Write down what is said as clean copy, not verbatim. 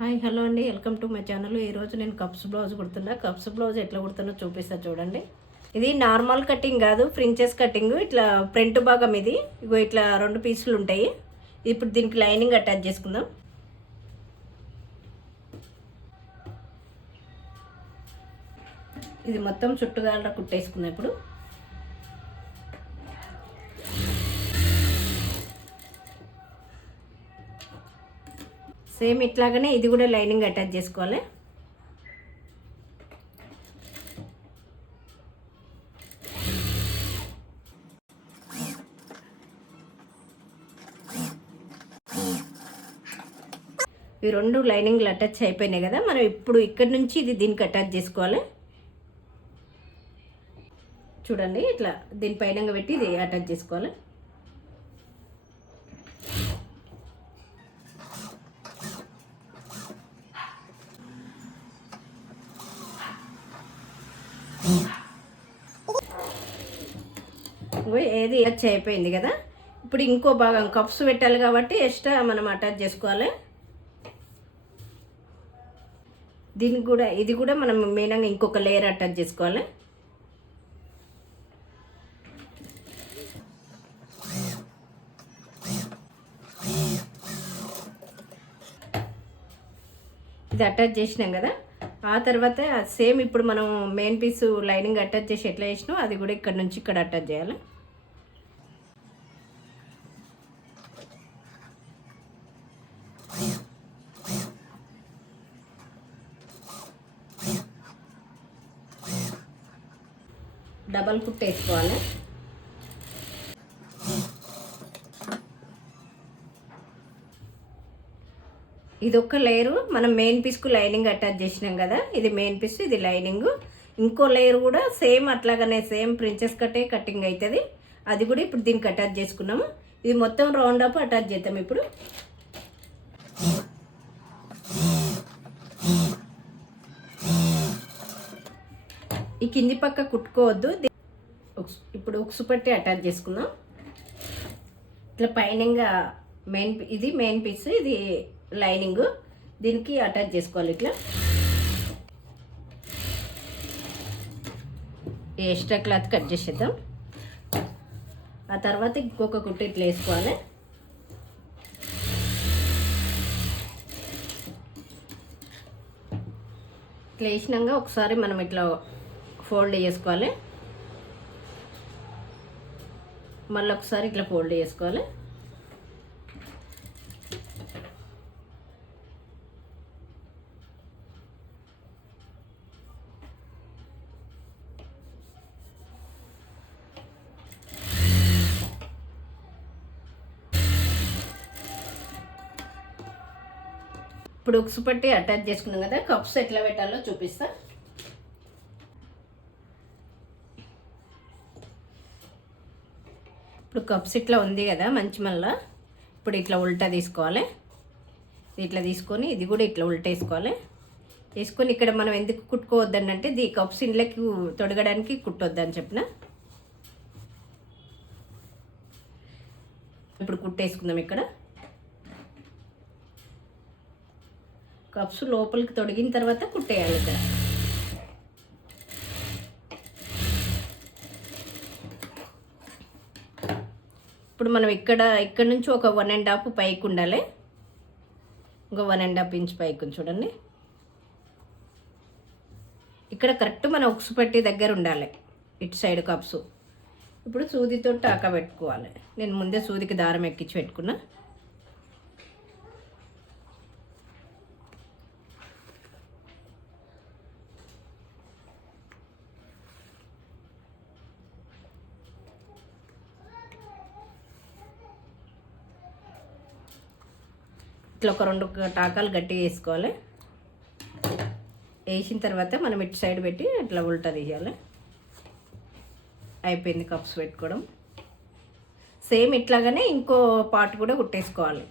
Hi hello అండి, welcome to my channel. ఈరోజు నేను కప్స్ బ్లౌజ్ కుడుతున్నా. కప్స్ బ్లౌజ్ ఎట్లా కుడుతున్నా చూపిస్తా చూడండి. ఇది నార్మల్ కటింగ్ కాదు, ప్రిన్సెస్ కటింగ్. ఇట్లా ఫ్రంట్ భాగం ఇది. ఇగో ఇట్లా 2 పీసులు ఉంటాయి. ఇప్పుడు దీనికి లైనింగ్ అటాచ్ చేసుకుందాం. ఇది మొత్తం చుట్టుగా కుట్టేసుకుందాం. ఇప్పుడు సేమ్ ఇట్లాగనే ఇది కూడా లైనింగ్ అటాచ్ చేసుకోవాలి. ఈ 2 లైనింగ్లు అటాచ్ అయిపోయినాయి కదా. మనం ఇప్పుడు ఇక్కడ నుంచి ఇది దీనికి అటాచ్ చేసుకోవాలి. చూడండి, ఇట్లా దీనిపైన పెట్టి ఇది అటాచ్ చేసుకోవాలి. ఏది అటాచ్ అయిపోయింది కదా. ఇప్పుడు ఇంకో భాగం కప్స్ పెట్టాలి కాబట్టి ఎక్స్ట్రా మనం అటాచ్ చేసుకోవాలి. దీనికి కూడా ఇది కూడా మనం మెయిన్గా ఇంకొక లేయర్ అటాచ్ చేసుకోవాలి. ఇది అటాచ్ చేసినాం కదా. ఆ తర్వాత సేమ్ ఇప్పుడు మనం మెయిన్ పీస్ లైనింగ్ అటాచ్ చేసి ఎట్లా చేసినాం అది కూడా ఇక్కడ నుంచి ఇక్కడ అటాచ్ చేయాలి. డబల్ కుట్ వేసుకోవాలి. ఇది ఒక లేయరు మనం మెయిన్ పీస్కు లైనింగ్ అటాచ్ చేసినాం కదా. ఇది మెయిన్ పీస్, ఇది లైనింగ్. ఇంకో లేయర్ కూడా సేమ్ అట్లాగనే సేమ్ ప్రిన్సెస్ కట్టే కటింగ్ అవుతుంది. అది కూడా ఇప్పుడు దీనికి అటాచ్ చేసుకున్నాము. ఇది మొత్తం రౌండ్ అప్ అటాచ్ చేద్దాం. ఇప్పుడు ఈ కింది పక్క కుట్టుకోవద్దు. ఇప్పుడు ఉక్సు పట్టి అటాచ్ చేసుకుందాం. ఇట్లా పైనంగా ఇది మెయిన్ పీస్, ఇది లైనింగ్. దీనికి అటాచ్ చేసుకోవాలి. ఇట్లా ఎక్స్ట్రా క్లాత్ కట్ చేసేద్దాం. ఆ తర్వాత ఇంకొక కుట్టు ఇట్లా వేసుకోవాలి. ఇట్లా వేసినాక ఒకసారి మనం ఇట్లా ఫోల్డ్ చేసుకోవాలి. మళ్ళీ ఒకసారి ఇట్లా ఫోల్డ్ చేసుకోవాలి. ఇప్పుడు ఉక్సు పట్టి అటాచ్ చేసుకున్నాం కదా. కప్స్ ఎట్లా పెట్టాలో చూపిస్తా. ఇప్పుడు కప్స్ ఇట్లా ఉంది కదా మంచి. మళ్ళీ ఇప్పుడు ఇట్లా ఉల్టా తీసుకోవాలి. ఇట్లా తీసుకొని ఇది కూడా ఇట్లా ఉల్టా వేసుకోవాలి. వేసుకొని ఇక్కడ మనం ఎందుకు కుట్టుకోవద్దని అంటే ఈ కప్స్ ఇంట్లోకి తొడగడానికి కుట్టొద్దని చెప్పిన. ఇప్పుడు కుట్టేసుకుందాం. ఇక్కడ కప్స్ లోపలికి తొడిగిన తర్వాత కుట్టేయాలి. ఇక్కడ ఇప్పుడు మనం ఇక్కడ నుంచి ఒక 1.5 పైకి ఉండాలి. ఇంకో 1.5 ఇంచ్ పైకి చూడండి. ఇక్కడ కరెక్ట్ మన ఉక్సు పట్టి దగ్గర ఉండాలి ఇటు సైడ్ కప్స్. ఇప్పుడు సూదితో టాక పెట్టుకోవాలి. నేను ముందే సూదికి దారం ఎక్కించి పెట్టుకున్నా. ఇట్లా ఒక 2 టాకాలు గట్టిగా వేసుకోవాలి. వేసిన తర్వాత మనం ఇటు సైడ్ పెట్టి ఇట్లా ఉల్టా తీయాలి. అయిపోయింది కప్స్ పెట్టుకోవడం. సేమ్ ఇట్లాగానే ఇంకో పార్ట్ కూడా కుట్టేసుకోవాలి.